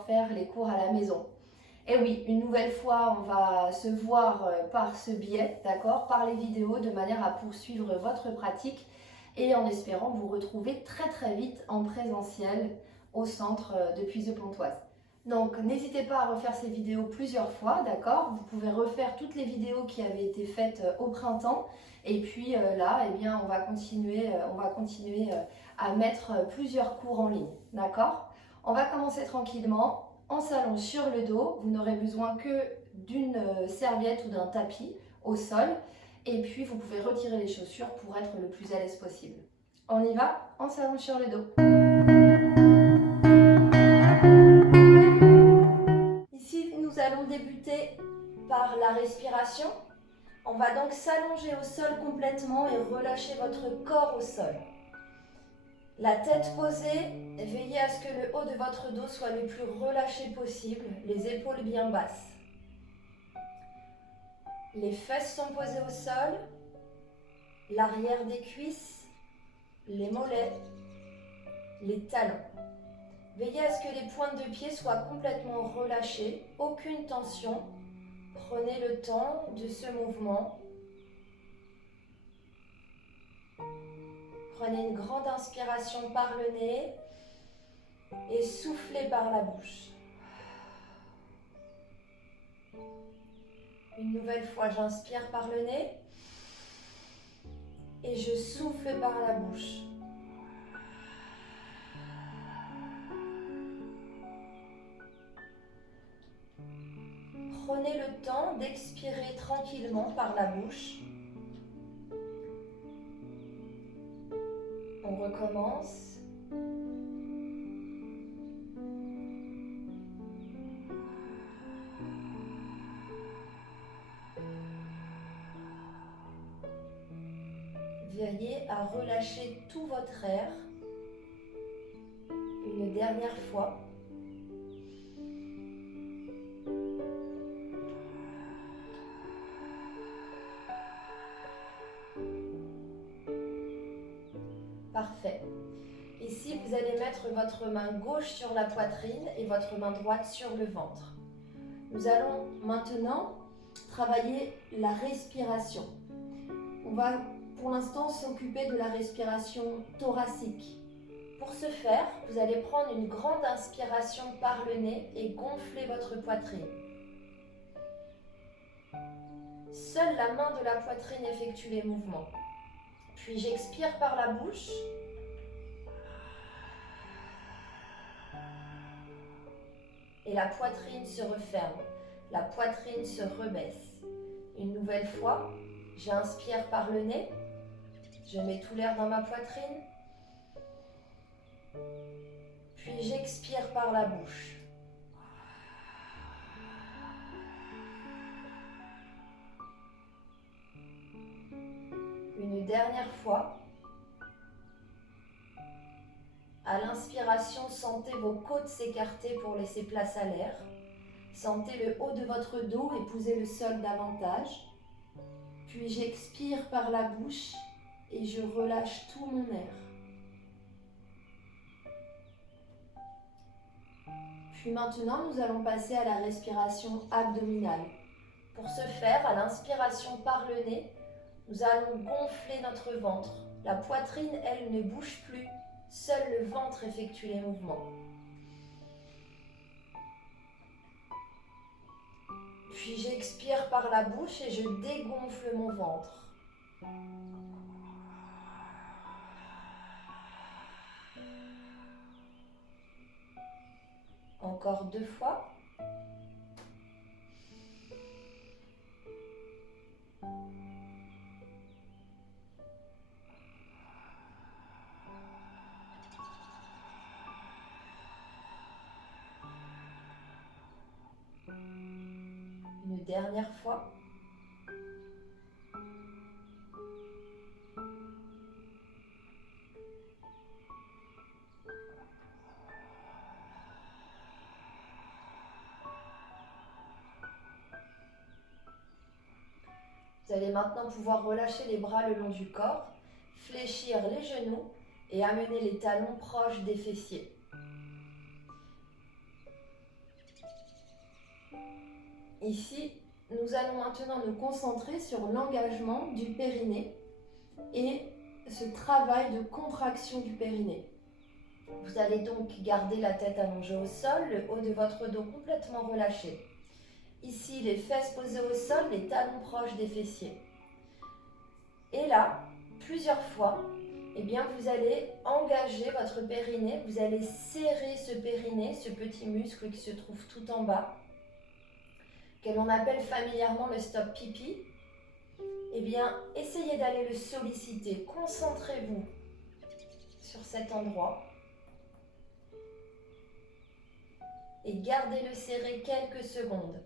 pouvoir faire les cours à la maison. Et oui, une nouvelle fois, on va se voir par ce biais, d'accord, par les vidéos, de manière à poursuivre votre pratique et en espérant vous retrouver très très vite en présentiel au centre de Puise-de-Pontoise. Donc n'hésitez pas à refaire ces vidéos plusieurs fois, d'accord. Vous pouvez refaire toutes les vidéos qui avaient été faites au printemps. Et puis là, eh bien, on va continuer à mettre plusieurs cours en ligne, d'accord. On va commencer tranquillement. En s'allonge sur le dos, vous n'aurez besoin que d'une serviette ou d'un tapis au sol. Et puis vous pouvez retirer les chaussures pour être le plus à l'aise possible. On y va, on s'allonge sur le dos. Ici, nous allons débuter par la respiration. On va donc s'allonger au sol complètement et relâcher votre corps au sol. La tête posée, veillez à ce que le haut de votre dos soit le plus relâché possible, les épaules bien basses. Les fesses sont posées au sol, l'arrière des cuisses, les mollets, les talons. Veillez à ce que les pointes de pied soient complètement relâchées, aucune tension. Prenez le temps de ce mouvement. Prenez une grande inspiration par le nez et soufflez par la bouche. Une nouvelle fois, j'inspire par le nez et je souffle par la bouche. Prenez le temps d'expirer tranquillement par la bouche. On recommence. Veillez à relâcher tout votre air. Une dernière fois. Parfait. Ici, vous allez mettre votre main gauche sur la poitrine et votre main droite sur le ventre. Nous allons maintenant travailler la respiration. On va pour l'instant s'occuper de la respiration thoracique. Pour ce faire, vous allez prendre une grande inspiration par le nez et gonfler votre poitrine. Seule la main de la poitrine effectue les mouvements. Puis j'expire par la bouche. Et la poitrine se referme. La poitrine se rebaisse. Une nouvelle fois, j'inspire par le nez. Je mets tout l'air dans ma poitrine. Puis j'expire par la bouche. Une dernière fois. À l'inspiration, sentez vos côtes s'écarter pour laisser place à l'air. Sentez le haut de votre dos épouser le sol davantage. Puis j'expire par la bouche et je relâche tout mon air. Puis maintenant, nous allons passer à la respiration abdominale. Pour ce faire, à l'inspiration par le nez, nous allons gonfler notre ventre. La poitrine, elle, ne bouge plus. Seul le ventre effectue les mouvements. Puis j'expire par la bouche et je dégonfle mon ventre. Encore 2 fois. Une dernière fois. Vous allez maintenant pouvoir relâcher les bras le long du corps, fléchir les genoux et amener les talons proches des fessiers. Ici, nous allons maintenant nous concentrer sur l'engagement du périnée et ce travail de contraction du périnée. Vous allez donc garder la tête allongée au sol, le haut de votre dos complètement relâché. Ici, les fesses posées au sol, les talons proches des fessiers. Et là, plusieurs fois, eh bien, vous allez engager votre périnée, vous allez serrer ce périnée, ce petit muscle qui se trouve tout en bas, que l'on appelle familièrement le stop pipi. Eh bien, essayez d'aller le solliciter, concentrez-vous sur cet endroit et gardez-le serré quelques secondes.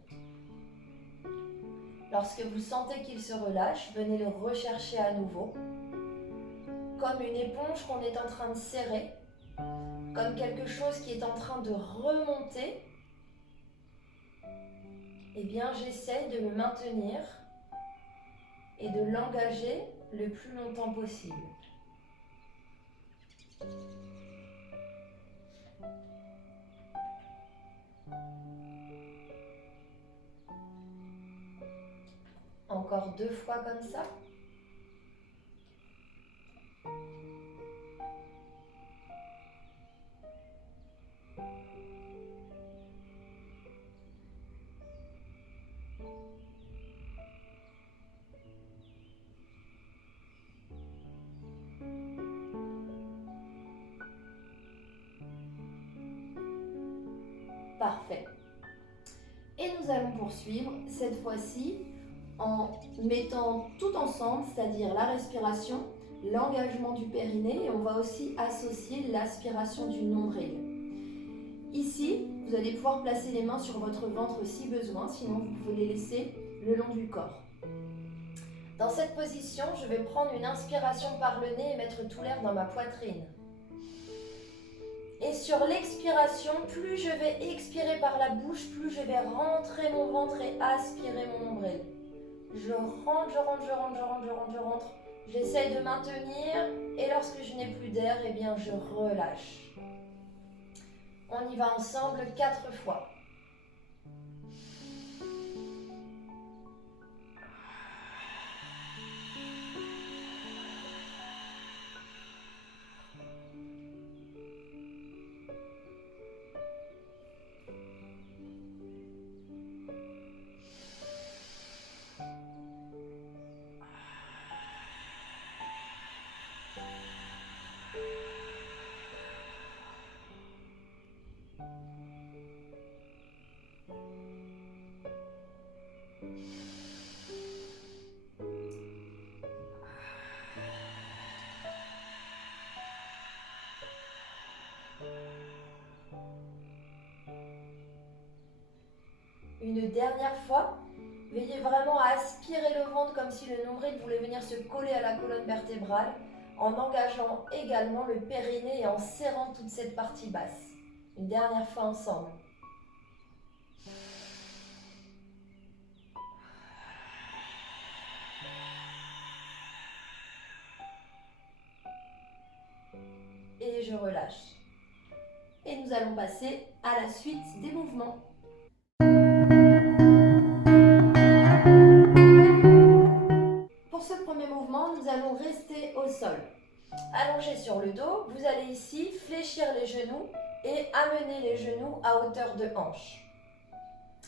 Lorsque vous sentez qu'il se relâche, venez le rechercher à nouveau, comme une éponge qu'on est en train de serrer, comme quelque chose qui est en train de remonter. Eh bien, j'essaye de le maintenir et de l'engager le plus longtemps possible. Encore 2 fois comme ça. Parfait. Et nous allons poursuivre cette fois-ci en mettant tout ensemble, c'est-à-dire la respiration, l'engagement du périnée, et on va aussi associer l'aspiration du nombril. Ici, vous allez pouvoir placer les mains sur votre ventre si besoin, sinon vous pouvez les laisser le long du corps. Dans cette position, je vais prendre une inspiration par le nez et mettre tout l'air dans ma poitrine. Et sur l'expiration, plus je vais expirer par la bouche, plus je vais rentrer mon ventre et aspirer mon nombril. Je rentre, je rentre, je rentre, je rentre, je rentre, je rentre. J'essaye de maintenir et lorsque je n'ai plus d'air, eh bien je relâche. On y va ensemble 4 fois. Une dernière fois, veillez vraiment à aspirer le ventre comme si le nombril voulait venir se coller à la colonne vertébrale, en engageant également le périnée et en serrant toute cette partie basse. Une dernière fois ensemble. Et je relâche. Et nous allons passer à la suite des mouvements. Pour ce premier mouvement, nous allons rester au sol. Allongé sur le dos, vous allez ici fléchir les genoux et amener les genoux à hauteur de hanche.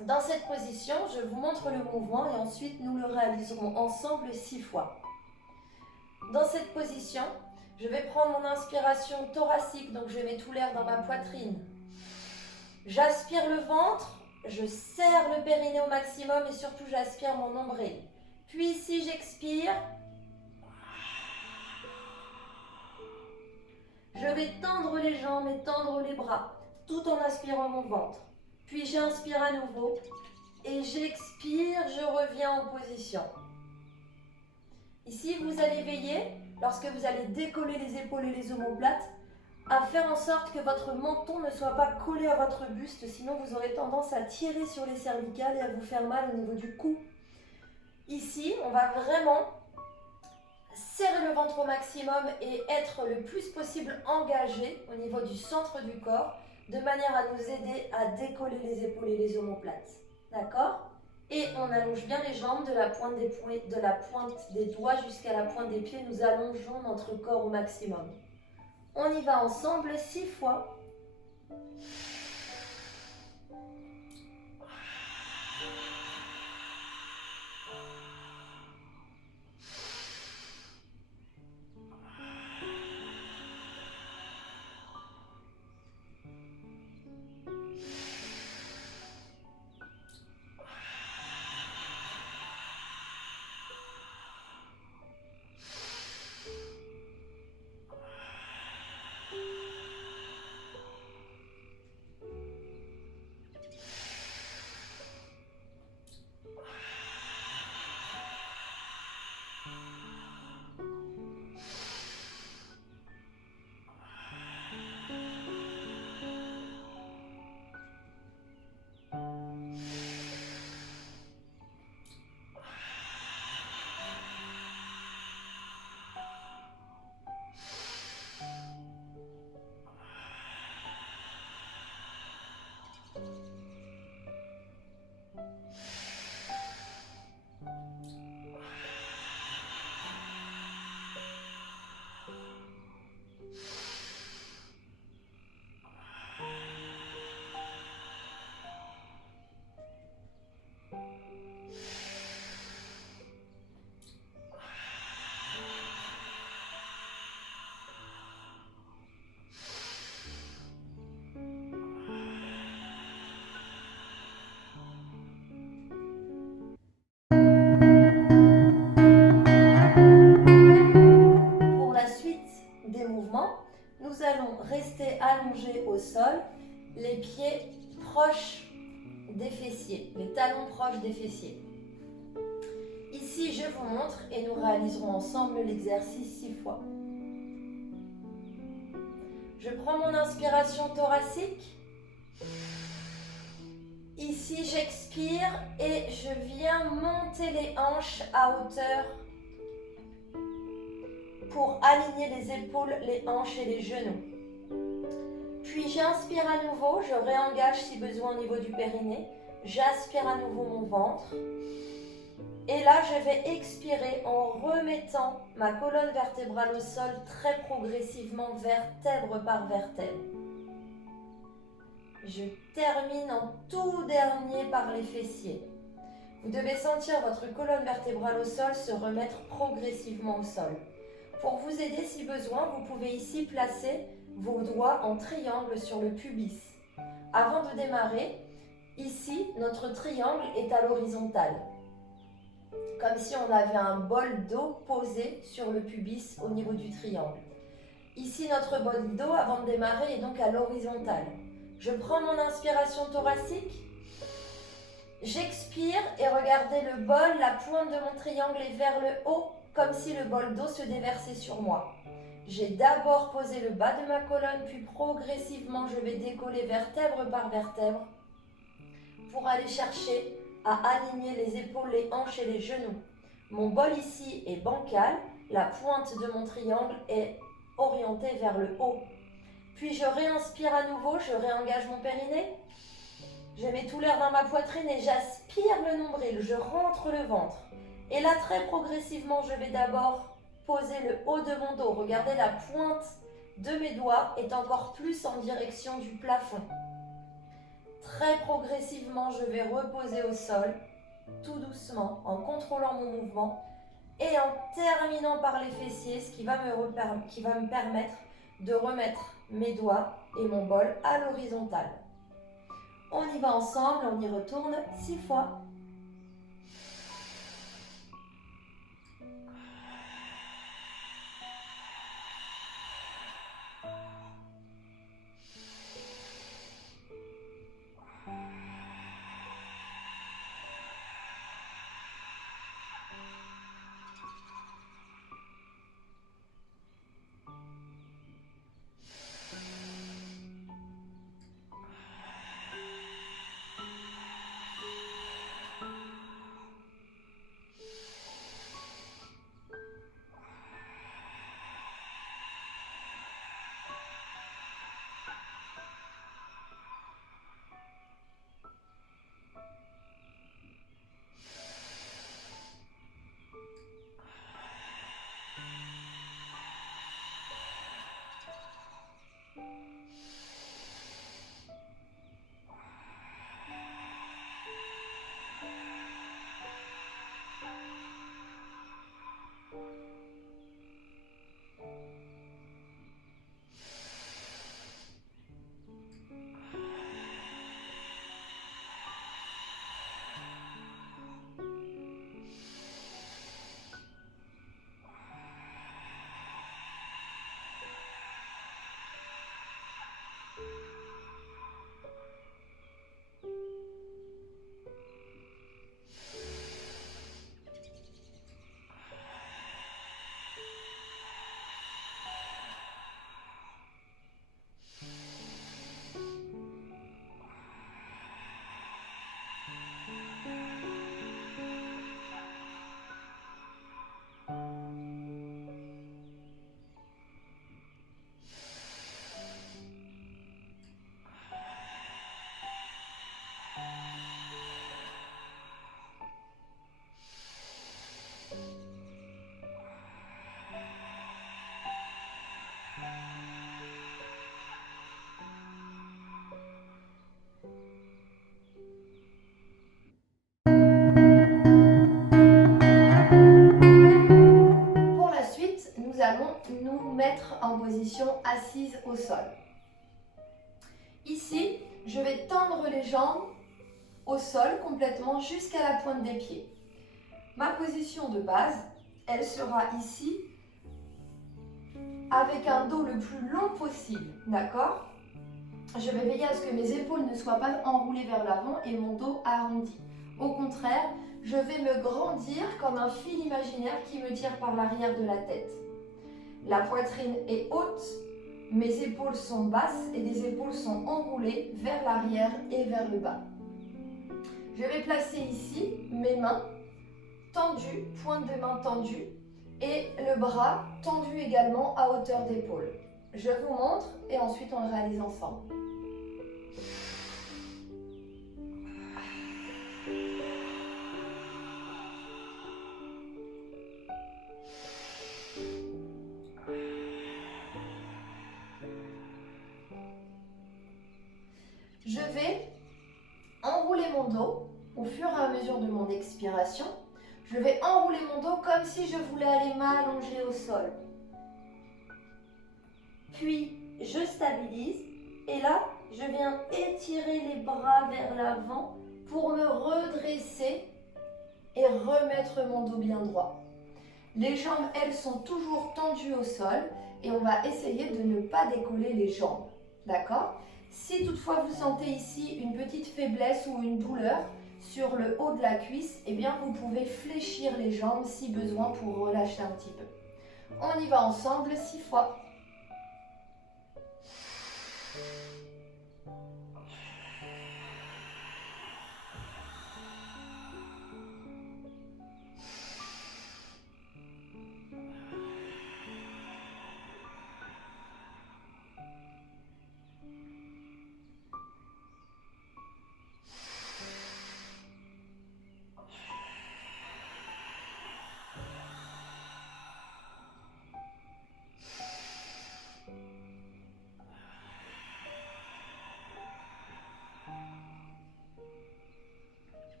Dans cette position, je vous montre le mouvement et ensuite nous le réaliserons ensemble 6 fois. Dans cette position, je vais prendre mon inspiration thoracique, donc je mets tout l'air dans ma poitrine. J'aspire le ventre, je serre le périnée au maximum et surtout j'aspire mon nombril. Puis ici j'expire. Je vais tendre les jambes et tendre les bras tout en aspirant mon ventre. Puis j'inspire à nouveau et j'expire, je reviens en position. Ici, vous allez veiller, lorsque vous allez décoller les épaules et les omoplates, à faire en sorte que votre menton ne soit pas collé à votre buste, sinon vous aurez tendance à tirer sur les cervicales et à vous faire mal au niveau du cou. Ici, on va vraiment serrer le ventre au maximum et être le plus possible engagé au niveau du centre du corps, de manière à nous aider à décoller les épaules et les omoplates. d'accord? Et on allonge bien les jambes de la pointe des doigts jusqu'à la pointe des pieds. Nous allongeons notre corps au maximum. On y va ensemble 6 fois. Nous allons rester allongés au sol, les pieds proches des fessiers, les talons proches des fessiers. Ici, je vous montre et nous réaliserons ensemble l'exercice 6 fois. Je prends mon inspiration thoracique. Ici, j'expire et je viens monter les hanches à hauteur pour aligner les épaules, les hanches et les genoux. Puis j'inspire à nouveau, je réengage si besoin au niveau du périnée. J'aspire à nouveau mon ventre. Et là, je vais expirer en remettant ma colonne vertébrale au sol très progressivement, vertèbre par vertèbre. Je termine en tout dernier par les fessiers. Vous devez sentir votre colonne vertébrale au sol se remettre progressivement au sol. Pour vous aider si besoin, vous pouvez ici placer vos doigts en triangle sur le pubis. Avant de démarrer, ici, notre triangle est à l'horizontale. Comme si on avait un bol d'eau posé sur le pubis au niveau du triangle. Ici, notre bol d'eau, avant de démarrer, est donc à l'horizontale. Je prends mon inspiration thoracique. J'expire et regardez le bol, la pointe de mon triangle est vers le haut, comme si le bol d'eau se déversait sur moi. J'ai d'abord posé le bas de ma colonne, puis progressivement, je vais décoller vertèbre par vertèbre pour aller chercher à aligner les épaules, les hanches et les genoux. Mon bol ici est bancal, la pointe de mon triangle est orientée vers le haut. Puis je réinspire à nouveau, je réengage mon périnée. Je mets tout l'air dans ma poitrine et j'aspire le nombril, je rentre le ventre. Et là, très progressivement, je vais d'abord poser le haut de mon dos. Regardez, la pointe de mes doigts est encore plus en direction du plafond. Très progressivement, je vais reposer au sol, tout doucement, en contrôlant mon mouvement et en terminant par les fessiers, ce qui va me permettre de remettre mes doigts et mon bol à l'horizontale. On y va ensemble, on y retourne 6 fois. mettre en position assise au sol. Ici, je vais tendre les jambes au sol complètement jusqu'à la pointe des pieds. Ma position de base, elle sera ici avec un dos le plus long possible, d'accord? Je vais veiller à ce que mes épaules ne soient pas enroulées vers l'avant et mon dos arrondi. Au contraire, je vais me grandir comme un fil imaginaire qui me tire par l'arrière de la tête. La poitrine est haute, mes épaules sont basses et les épaules sont enroulées vers l'arrière et vers le bas. Je vais placer ici mes mains tendues, pointe de main tendue et le bras tendu également à hauteur d'épaule. Je vous montre et ensuite on le réalise ensemble. Je vais enrouler mon dos au fur et à mesure de mon expiration. Je vais enrouler mon dos comme si je voulais aller m'allonger au sol. Puis, je stabilise et là, je viens étirer les bras vers l'avant pour me redresser et remettre mon dos bien droit. Les jambes, elles, sont toujours tendues au sol et on va essayer de ne pas décoller les jambes. D'accord ? Si toutefois vous sentez ici une petite faiblesse ou une douleur sur le haut de la cuisse, eh bien vous pouvez fléchir les jambes si besoin pour relâcher un petit peu. On y va ensemble 6 fois.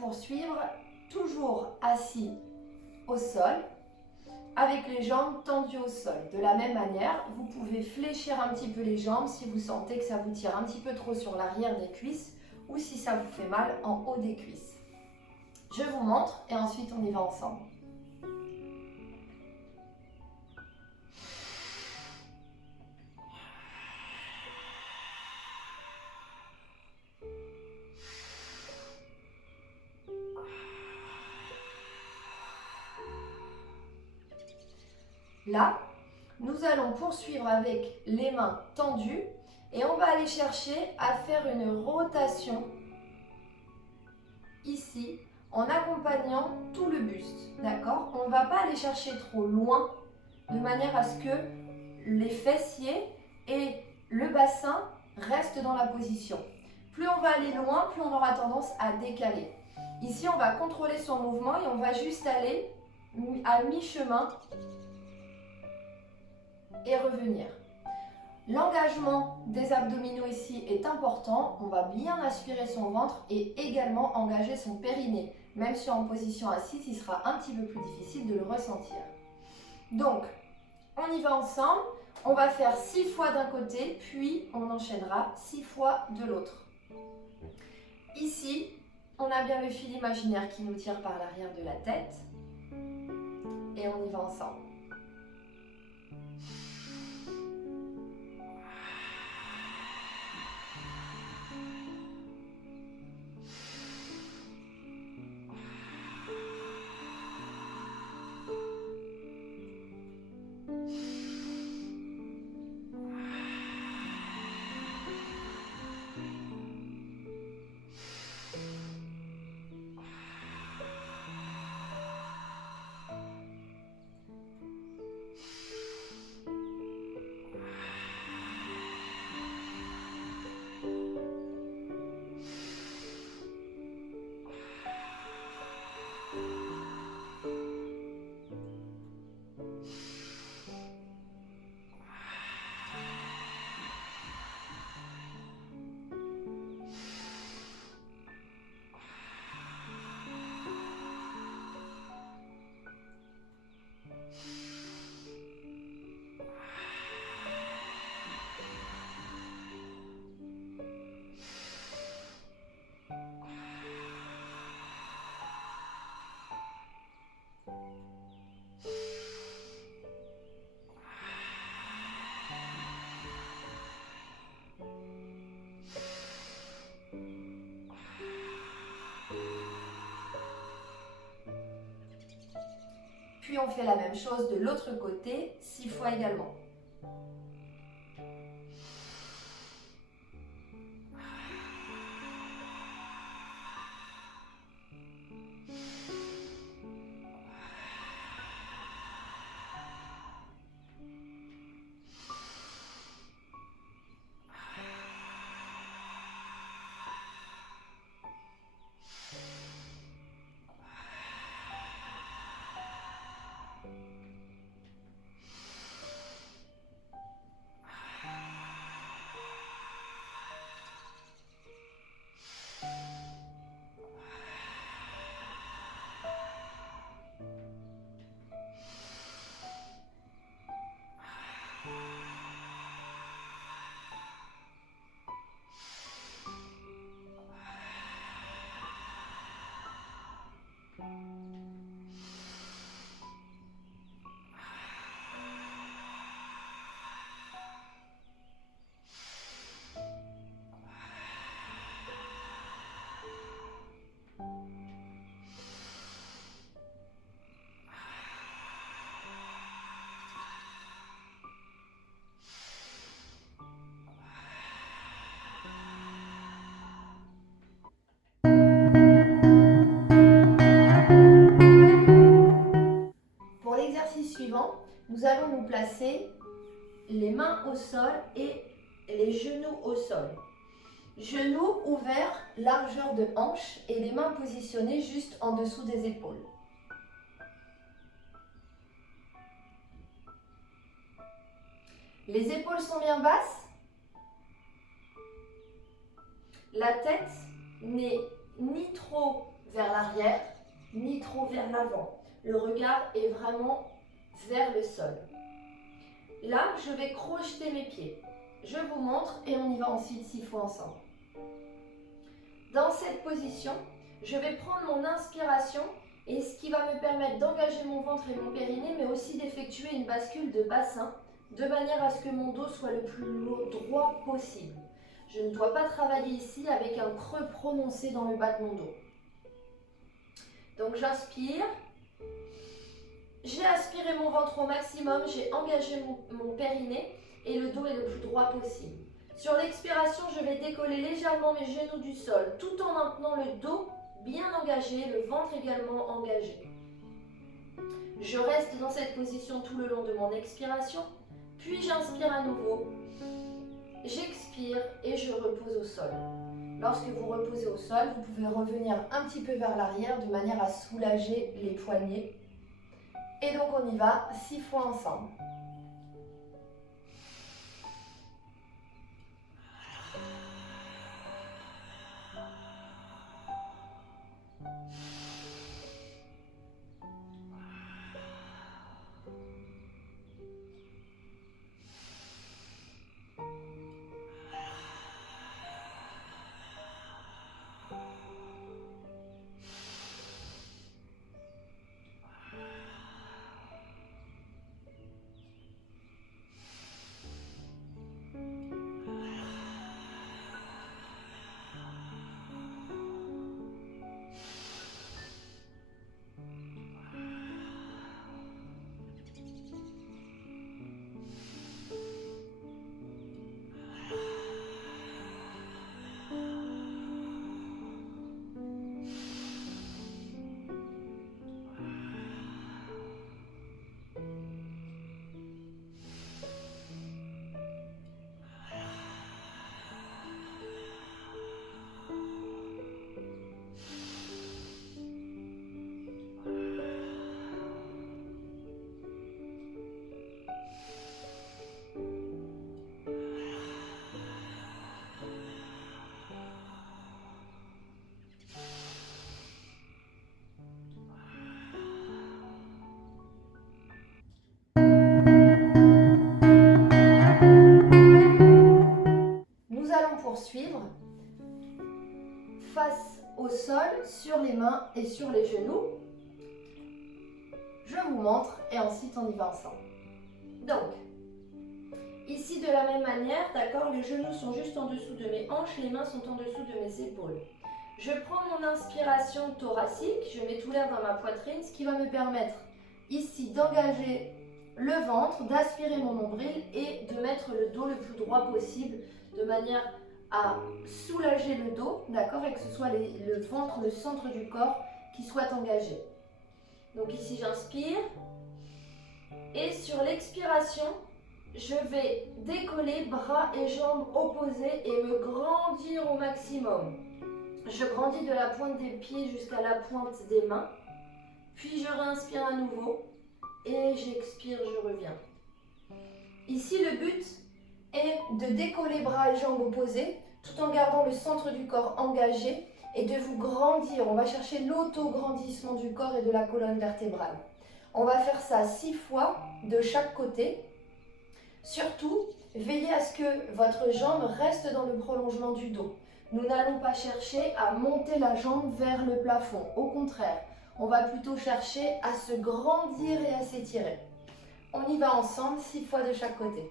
Poursuivre, toujours assis au sol, avec les jambes tendues au sol. De la même manière, vous pouvez fléchir un petit peu les jambes si vous sentez que ça vous tire un petit peu trop sur l'arrière des cuisses ou si ça vous fait mal en haut des cuisses. Je vous montre et ensuite on y va ensemble. Là, nous allons poursuivre avec les mains tendues et on va aller chercher à faire une rotation ici en accompagnant tout le buste, d'accord? On ne va pas aller chercher trop loin de manière à ce que les fessiers et le bassin restent dans la position. Plus on va aller loin, plus on aura tendance à décaler. Ici, on va contrôler son mouvement et on va juste aller à mi-chemin et revenir. L'engagement des abdominaux ici est important. On va bien aspirer son ventre et également engager son périnée. Même si en position assise, il sera un petit peu plus difficile de le ressentir. Donc, on y va ensemble. On va faire 6 fois d'un côté, puis on enchaînera 6 fois de l'autre. Ici, on a bien le fil imaginaire qui nous tire par l'arrière de la tête. Et on y va ensemble. Puis on fait la même chose de l'autre côté, 6 fois également. Pour l'exercice suivant, nous allons nous placer les mains au sol et les genoux au sol. Genoux ouverts, largeur de hanche et les mains positionnées juste en dessous des épaules. Les épaules sont bien basses. La tête n'est ni trop vers l'arrière, ni trop vers l'avant. Le regard est vraiment vers le sol. Là, je vais crocheter mes pieds. Je vous montre et on y va ensuite 6 fois ensemble. Dans cette position, je vais prendre mon inspiration et ce qui va me permettre d'engager mon ventre et mon périnée, mais aussi d'effectuer une bascule de bassin de manière à ce que mon dos soit le plus droit possible. Je ne dois pas travailler ici avec un creux prononcé dans le bas de mon dos. Donc j'inspire. J'ai aspiré mon ventre au maximum, j'ai engagé mon périnée et le dos est le plus droit possible. Sur l'expiration, je vais décoller légèrement mes genoux du sol, tout en maintenant le dos bien engagé, le ventre également engagé. Je reste dans cette position tout le long de mon expiration, puis j'inspire à nouveau, j'expire et je repose au sol. Lorsque vous reposez au sol, vous pouvez revenir un petit peu vers l'arrière de manière à soulager les poignets. Et donc on y va 6 fois ensemble. Nous allons poursuivre face au sol, sur les mains et sur les genoux. Je vous montre et ensuite on y va ensemble. Donc, ici de la même manière, d'accord, les genoux sont juste en dessous de mes hanches, les mains sont en dessous de mes épaules. Je prends mon inspiration thoracique, je mets tout l'air dans ma poitrine, ce qui va me permettre ici d'engager le ventre, d'aspirer mon nombril et de mettre le dos le plus droit possible de manière à soulager le dos, d'accord, et que ce soit le ventre, le centre du corps qui soit engagé. Donc ici j'inspire et sur l'expiration, je vais décoller bras et jambes opposés et me grandir au maximum. Je grandis de la pointe des pieds jusqu'à la pointe des mains, puis je réinspire à nouveau et j'expire, je reviens. Ici le but est de décoller bras et jambes opposés tout en gardant le centre du corps engagé et de vous grandir. On va chercher l'auto-grandissement du corps et de la colonne vertébrale. On va faire ça 6 fois de chaque côté. Surtout, veillez à ce que votre jambe reste dans le prolongement du dos. Nous n'allons pas chercher à monter la jambe vers le plafond. Au contraire, on va plutôt chercher à se grandir et à s'étirer. On y va ensemble, 6 fois de chaque côté.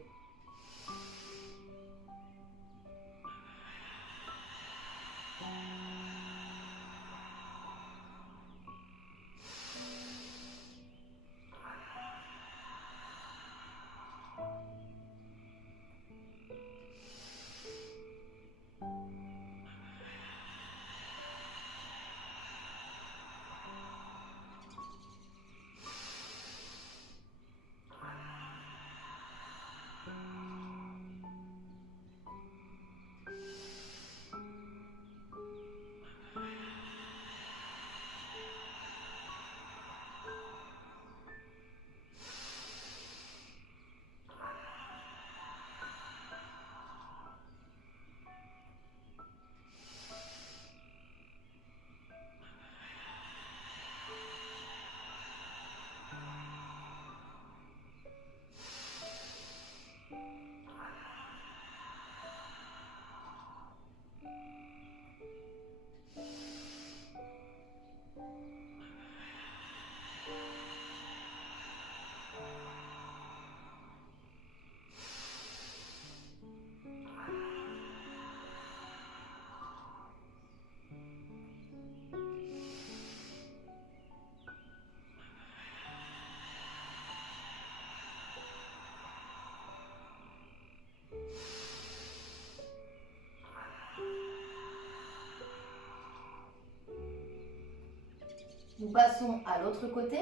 Nous passons à l'autre côté.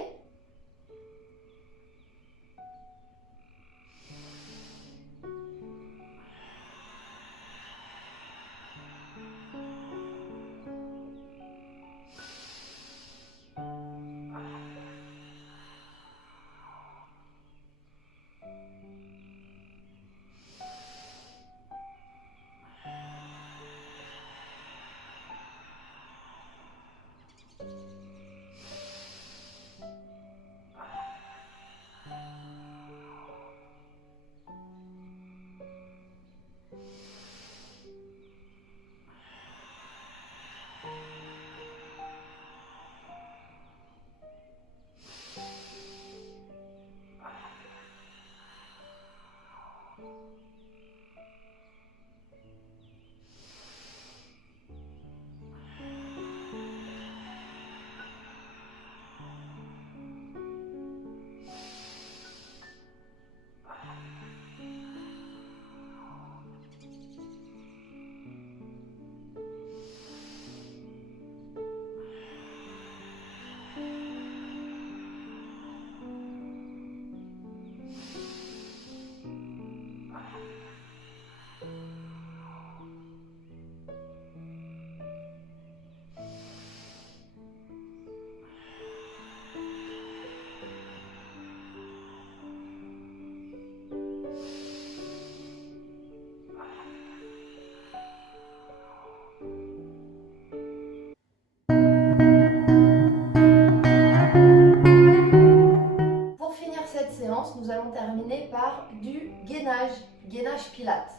séance, nous allons terminer par du gainage pilates.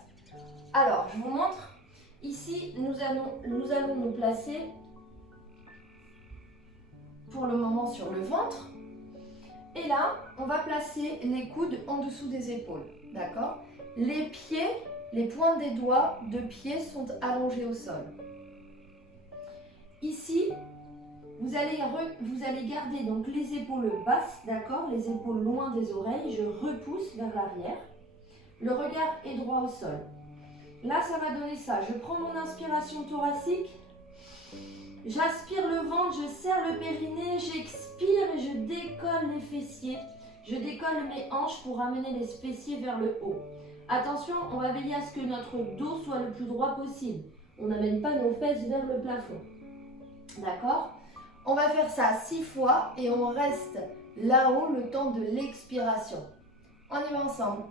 Alors, je vous montre. Ici, nous allons nous placer pour le moment sur le ventre. Et là, on va placer les coudes en dessous des épaules. D'accord? Les pieds, les pointes des doigts de pied sont allongés au sol. Ici, vous allez garder donc les épaules basses, d'accord? Les épaules loin des oreilles. Je repousse vers l'arrière. Le regard est droit au sol. Là, ça va donner ça. Je prends mon inspiration thoracique. J'aspire le ventre, je serre le périnée, j'expire et je décolle les fessiers. Je décolle mes hanches pour amener les fessiers vers le haut. Attention, on va veiller à ce que notre dos soit le plus droit possible. On n'amène pas nos fesses vers le plafond. D'accord? On va faire ça 6 fois et on reste là-haut le temps de l'expiration. On y va ensemble.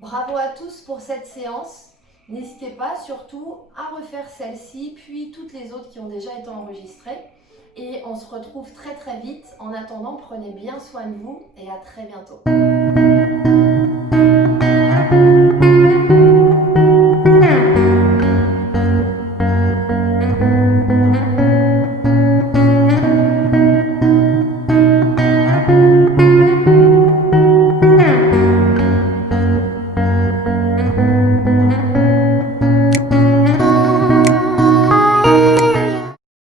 Bravo à tous pour cette séance. N'hésitez pas surtout à refaire celle-ci, puis toutes les autres qui ont déjà été enregistrées. Et on se retrouve très vite. En attendant, prenez bien soin de vous et à très bientôt.